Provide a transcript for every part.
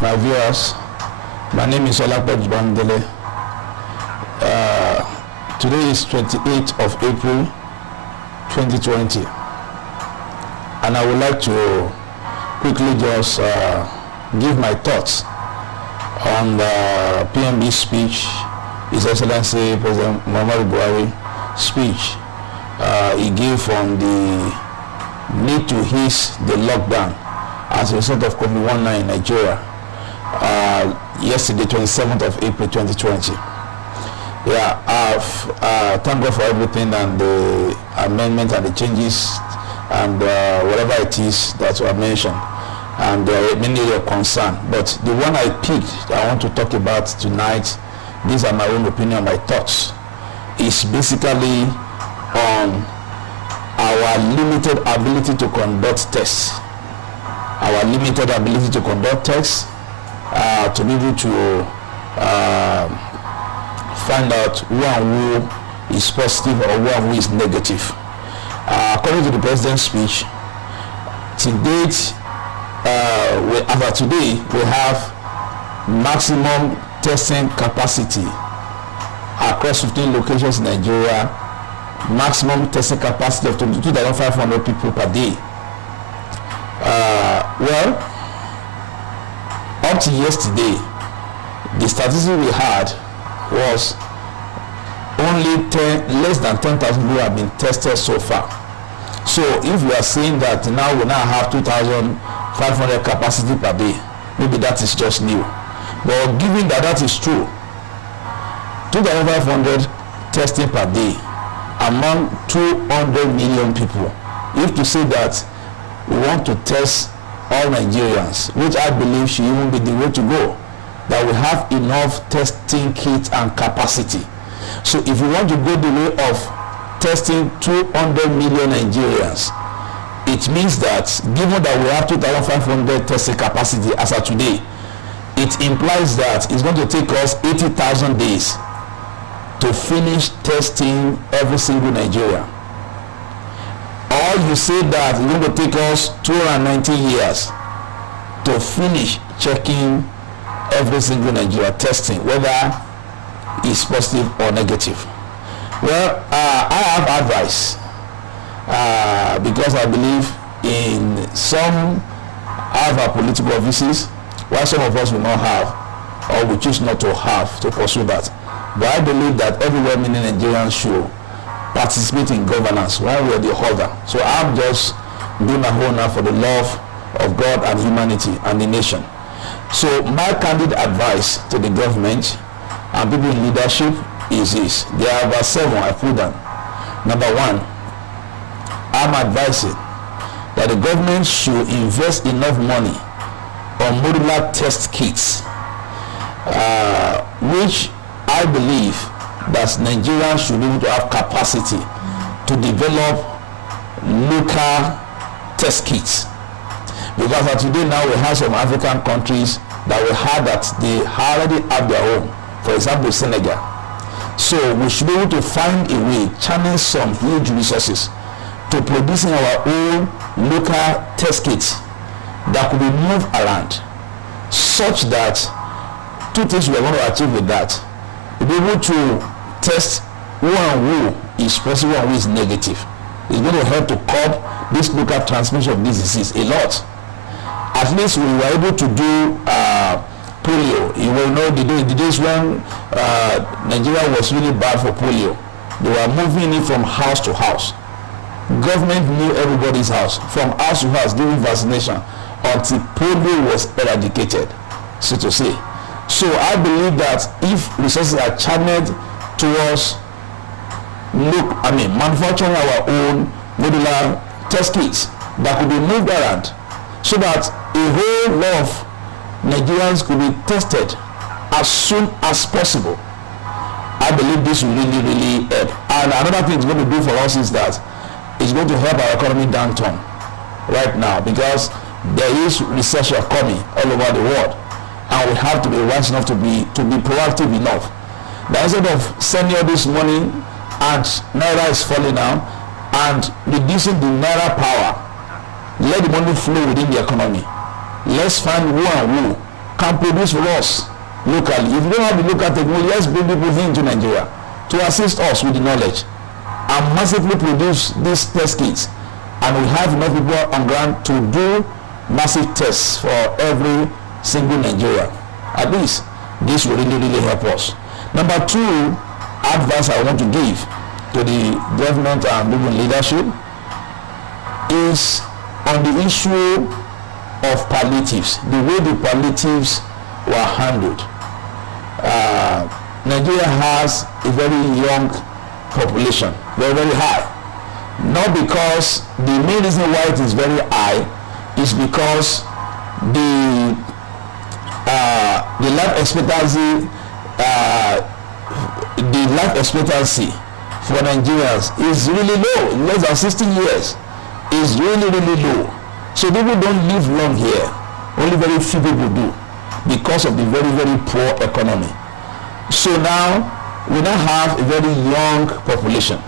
my viewers. My name is Olapej Bandele. Today is 28th of April 2020, and I would like to quickly just give my thoughts on the PMB speech, His Excellency President Muhammadu Buhari speech he gave on the need to ease the lockdown as a result of COVID-19 in Nigeria yesterday, 27th of April 2020. Yeah, thank God for everything and the amendment and the changes and whatever it is that were mentioned, and many of concern. But the one I picked, I want to talk about tonight, these are my own opinion, my thoughts, is basically on our limited ability to conduct tests. Our limited ability to conduct tests, to be able to find out who and who is positive or who and who is negative. According to the president's speech, to date, as of today, we have maximum testing capacity across 15 locations in Nigeria, maximum testing capacity of 22,500 people per day. Well, up to yesterday, the statistics we had was only less than 10,000 people have been tested so far. So if we are saying that now we have 2,500 capacity per day, maybe that is just new. But given that that is true, 2,500 testing per day among 200 million people, if to say that we want to test all Nigerians, which I believe should even be the way to go, that we have enough testing kits and capacity. So if we want to go the way of testing 200 million Nigerians, it means that given that we have 2,500 testing capacity as of today, it implies that it's going to take us 80,000 days to finish testing every single Nigerian. Or you say that it's going to take us 290 years to finish checking every single Nigeria, testing whether it's positive or negative. Well, I have advice because I believe in some of our political offices, while some of us will not have, or we choose not to have to pursue that. But I believe that everywhere many Nigerians should participate in governance one way or the other. So I'm just doing my whole now for the love of God and humanity and the nation. So my candid advice to the government and people in leadership is this. There are about 7 I put down. Number 1, I'm advising that the government should invest enough money on modular test kits, which I believe that Nigerians should be able to have capacity to develop local test kits. Because today now we have some African countries that we had that they already have their own. For example, Senegal. So we should be able to find a way, channel some huge resources to producing our own local test kits that could be moved around, such that 2 things we are going to achieve with that. We'll be able to test who and who is positive and who is negative. It's going to help to curb this local transmission of this disease a lot. At least we were able to do polio. You will know the days when Nigeria was really bad for polio. They were moving it from house to house. Government knew everybody's house, from house to house, doing vaccination until polio was eradicated, so to say. So I believe that if resources are channeled towards manufacturing our own modular test kits that could be moved around, so that a whole lot of Nigerians could be tested as soon as possible, I believe this will really, really help. And another thing it's going to do for us is that it's going to help our economy downturn right now, because there is recession coming all over the world, and we have to be wise enough to be proactive enough. That instead of sending all this money and Naira is falling now and reducing the Naira power, let the money flow within the economy. Let's find who and who can produce for us locally. If you don't have the local technology, let's bring people into Nigeria to assist us with the knowledge and massively produce these test kits, and we have enough people on ground to do massive tests for every single Nigerian. At least this will really help us. Number two advice I want to give to the government and movement leadership is on the issue of palliatives, the way the palliatives were handled. Nigeria has a very young population, very high. Not because the main reason why it is very high is because the life expectancy for Nigerians is really low. Less than 16 years is really low. So people don't live long here. Only very few people do because of the very poor economy. So now we now have a very young population,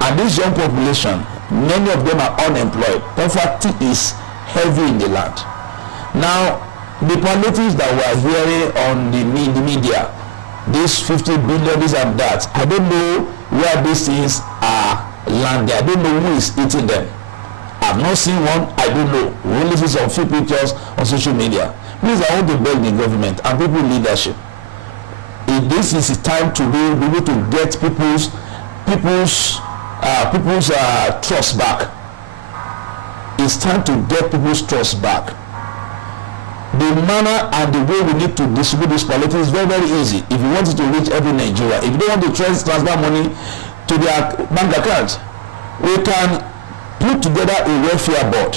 and this young population, many of them are unemployed. Poverty is heavy in the land. Now the palliatives that we are hearing on the media, this 50 billion, this and that, I don't know where these things are landed. I don't know who is eating them. I've not seen one. I don't know. We only see some few pictures on social media. Please, I want to beg the government and people leadership. If this is a time to be able to get people's trust back. It's time to get people's trust back. The manner and the way we need to distribute this palliative is very easy. If you want it to reach every Nigeria, if you don't want to transfer money to their bank account, we can put together a welfare board,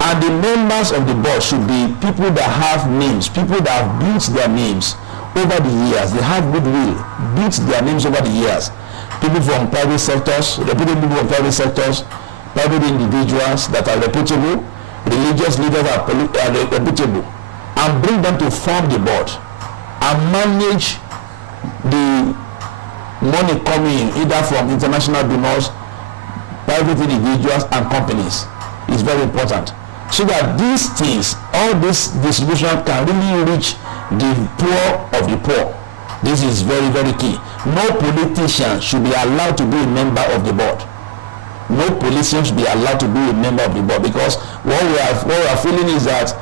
and the members of the board should be people that have names, people that have built their names over the years. They have goodwill, built their names over the years. People from private sectors, reputed people from private sectors, private individuals that are reputable, religious leaders are reputable, and bring them to form the board and manage the money coming in either from international donors, private individuals and companies. Is very important, so that these things, all this distribution can really reach the poor of the poor. This is very key. No politician should be allowed to be a member of the board. No politician should be allowed to be a member of the board, because what we are feeling is that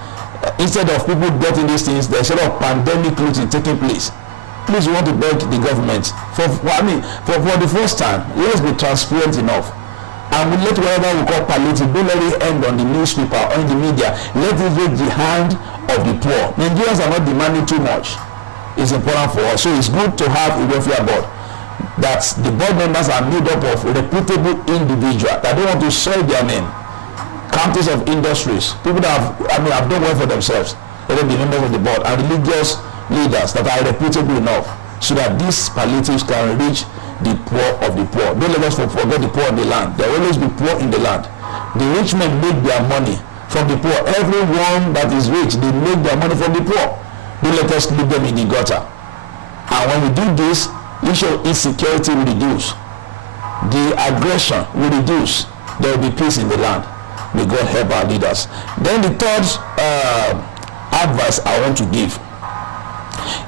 instead of people getting these things, there's a sort of pandemic looting taking place. Please, we want to beg the government for the first time, let's be transparent enough. And we let whatever we call palliative, don't let it end on the newspaper or in the media. Let it reach the hand of the poor. Nigerians are not demanding too much. It's important for us. So it's good to have a welfare board, that the board members are made up of reputable individuals that don't want to soil their name. Countries of industries, people that have done well for themselves, let them be members of the board, and religious leaders that are reputable enough, so that these palliatives can reach the poor of the poor. Don't let us forget the poor in the land. There will always be poor in the land. The rich men make their money from the poor. Everyone that is rich, they make their money from the poor. Don't let us leave them in the gutter. And when we do this, issue of insecurity will reduce. The aggression will reduce. There will be peace in the land. May God help our leaders. Then the third advice I want to give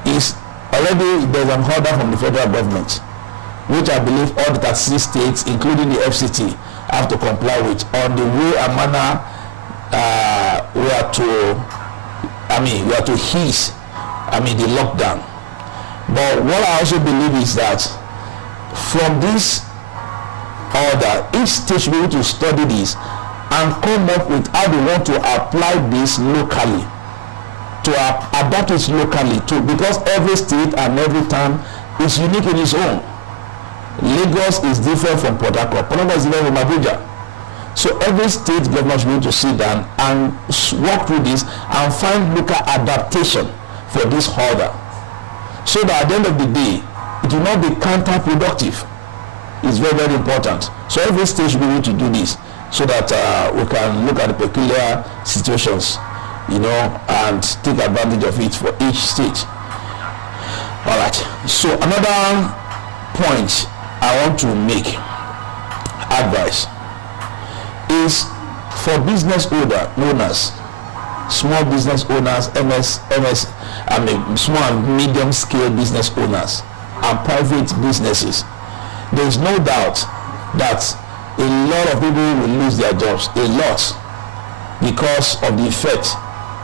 is, already there's an order from the federal government, which I believe all the 36 states, including the FCT, have to comply with, on the way and manner we are to ease the lockdown. But what I also believe is that from this order, each state should be able to study this and come up with how they want to apply this locally, to adapt it locally too, because every state and every town is unique in its own. Lagos is different from Port Harcourt. Port Harcourt is different from Abuja. So every state government should be able to sit down and work through this and find local adaptation for this order, so that at the end of the day, it will not be counterproductive. It's very important. So every state should be able to do this, so that we can look at the peculiar situations, and take advantage of it for each state. All right. So another point I want to make, advice, is for business owners small business owners, small and medium scale business owners and private businesses. There is no doubt that a lot of people will lose their jobs, a lot, because of the effect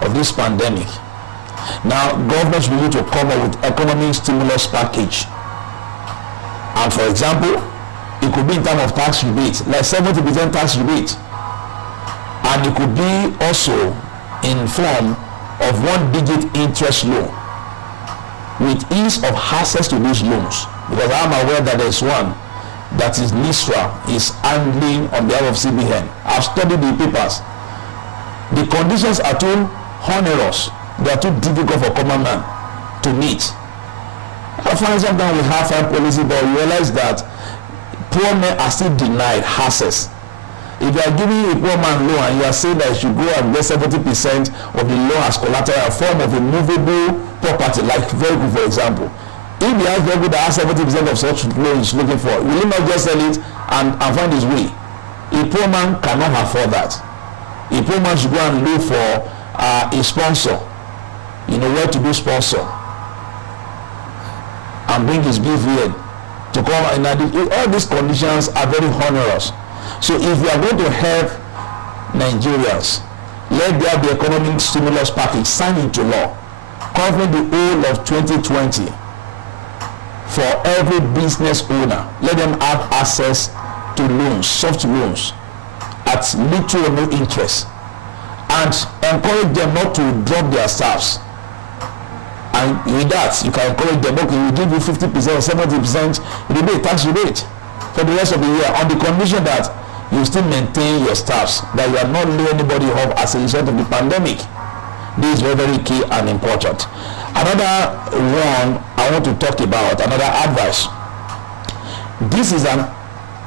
of this pandemic. Now, governments will need to come up with economic stimulus package. And for example, it could be in terms of tax rebate, like 70% tax rebate. And it could be also in form of 1-digit interest loan with ease of access to these loans. Because I'm aware that there's one that is NISRA is handling on behalf of CBN. I've studied the papers. The conditions are too onerous. They are too difficult for common man to meet. I find sometimes we have fine policy, but we realize that poor men are still denied access. If you are giving a poor man loan and you are saying that you should go and get 70% of the loan as collateral, a form of a movable property, like vehicle, for example. If the house vehicle that has 70% of such loan is looking for, will he not just sell it and find his way? A poor man cannot afford that. A poor man should go and look for a sponsor, where to do sponsor, and bring his BVN to come. And all these conditions are very onerous. So if we are going to help Nigerians, let there be economic stimulus package signed into law covering the whole of 2020 for every business owner. Let them have access to loans, soft loans, at little or no interest, and encourage them not to drop their staffs. And with that, you can encourage them, okay, we give you 50% or 70% rebate, tax rebate for the rest of the year, on the condition that you still maintain your staffs, that you are not laying anybody off as a result of the pandemic. This is very, very key and important. Another one I want to talk about, another advice. This is a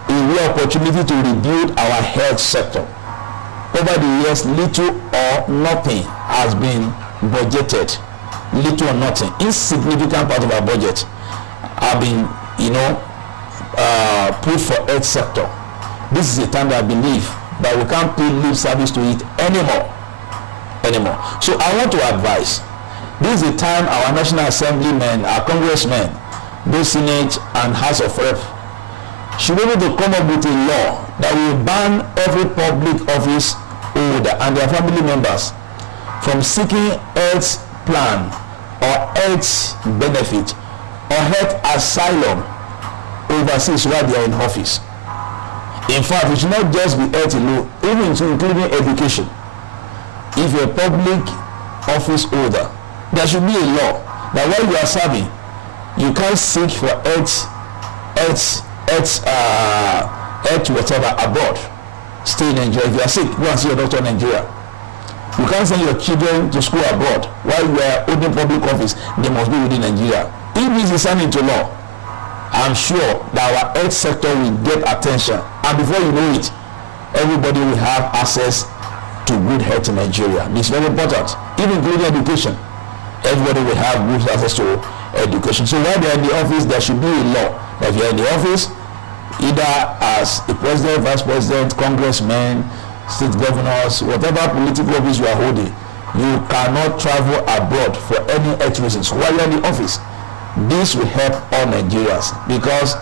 real opportunity to rebuild our health sector. Over the years, little or nothing has been budgeted. Little or nothing. Insignificant part of our budget have been, put for health sector. This is a time that I believe that we can't pay lip service to it anymore. So I want to advise. This is the time our National Assemblymen, our congressmen, both Senate and House of Rep, should be able to come up with a law that will ban every public office holder and their family members from seeking health plan or health benefit or health asylum overseas while they are in office. In fact, it should not just be health alone, even including education. If you're a public office holder, there should be a law that while you are serving, you can't seek for health whatever abroad. Stay in Nigeria. If you are sick, go and see your doctor in Nigeria. You can't send your children to school abroad while you are holding public office. They must be within Nigeria. If this is signed into law, I'm sure that our health sector will get attention, and before you know it, everybody will have access to good health in Nigeria. This is very important, even including education. Everybody will have good access to education. So while they are in the office, there should be a law that if you are in the office, either as a president, vice president, congressman, state governors, whatever political office you are holding, you cannot travel abroad for any health reasons while you are in the office. This will help all Nigerians, because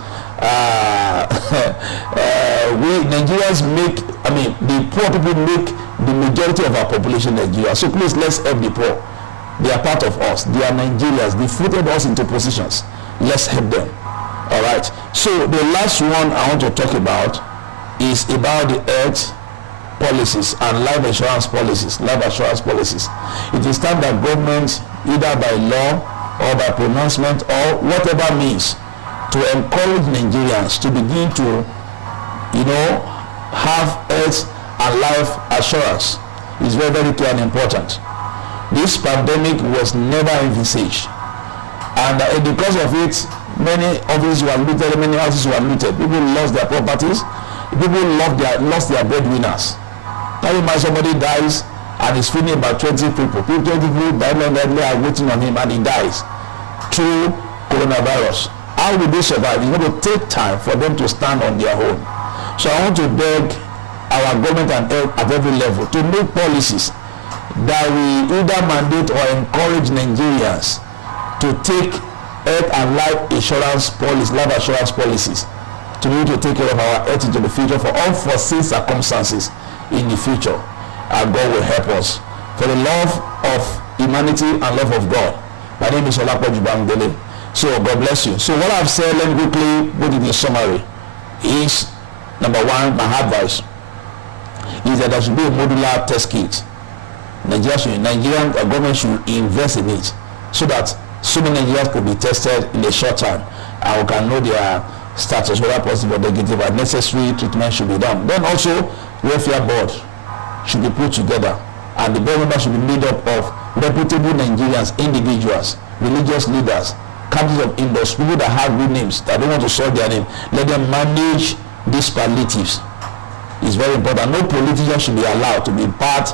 the poor people make the majority of our population in Nigeria. So please, let's help the poor. They are part of us. They are Nigerians. They footed us into positions. Let's help them. All right. So the last one I want to talk about is about the health policies and life insurance policies. It is time that government, either by law or by pronouncement or whatever means, to encourage Nigerians to begin to, have health and life assurance. Is very, very clear and important. This pandemic was never envisaged, and because of it, many offices were looted, many houses were looted. People lost their properties. People lost their breadwinners. Now, somebody dies and is feeding about 20 people. 20 people die lonely are waiting on him, and he dies through coronavirus. How will they survive? It's going to take time for them to stand on their own. So I want to beg our government and at every level to make policies that we either mandate or encourage Nigerians to take health and life assurance policies to be able to take care of our health into the future for unforeseen circumstances in the future. And God will help us. For the love of humanity and love of God. My name is Olapoju Bamdele. So God bless you. So what I've said, let me quickly put it in summary, is number one, my advice is that there should be a modular test kit. Nigerian government should invest in it so that so many Nigerians could be tested in a short time and we can know their status, whether possible, negative, and necessary treatment should be done. Then also, welfare board should be put together, and the board members should be made up of reputable Nigerians, individuals, religious leaders, captains of industry, people that have good names, that don't want to sell their name. Let them manage these palliatives. It's very important. No politician should be allowed to be part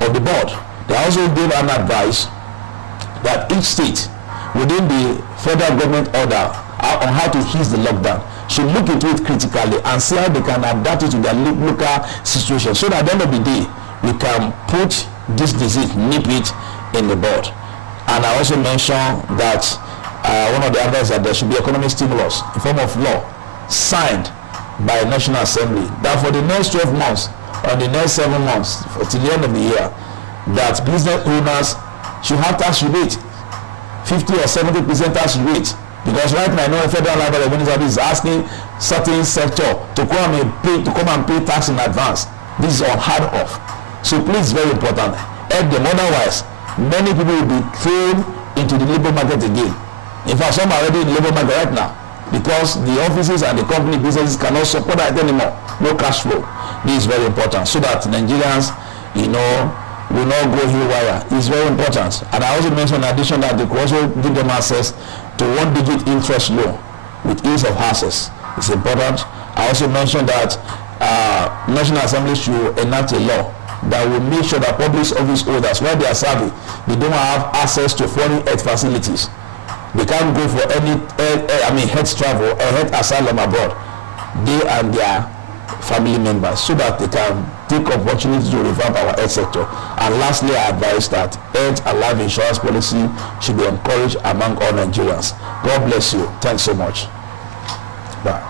of the board. They also gave an advice that each state within the federal government order on how to ease the lockdown should look into it critically and see how they can adapt it to their local situation, so that at the end of the day we can put this disease, nip it in the bud. And I also mentioned that one of the advice that there should be economic stimulus in form of law signed by National Assembly that for the next 12 months or the next 7 months till the end of the year, that business owners should have tax rebate, 50 or 70% tax rebate. Because right now, I know the Federal Revenue Service is asking certain sector to come and pay tax in advance. This is unheard of. So please, very important, help them. Otherwise, many people will be thrown into the labor market again. In fact, some are already in the labor market right now because the offices and the company businesses cannot support that anymore. No cash flow. This is very important so that Nigerians, will not go haywire. It's very important. And I also mentioned in addition that they could also give them access to 1-digit interest loan with ease of access. It's important. I also mentioned that National Assembly should enact a law that will make sure that public office holders, while they are serving, they don't have access to foreign health facilities. They can't go for any health travel or health asylum abroad. They and their family members, so that they can take opportunity to revamp our health sector. And lastly, I advise that health and life insurance policy should be encouraged among all Nigerians. God bless you. Thanks so much. Bye.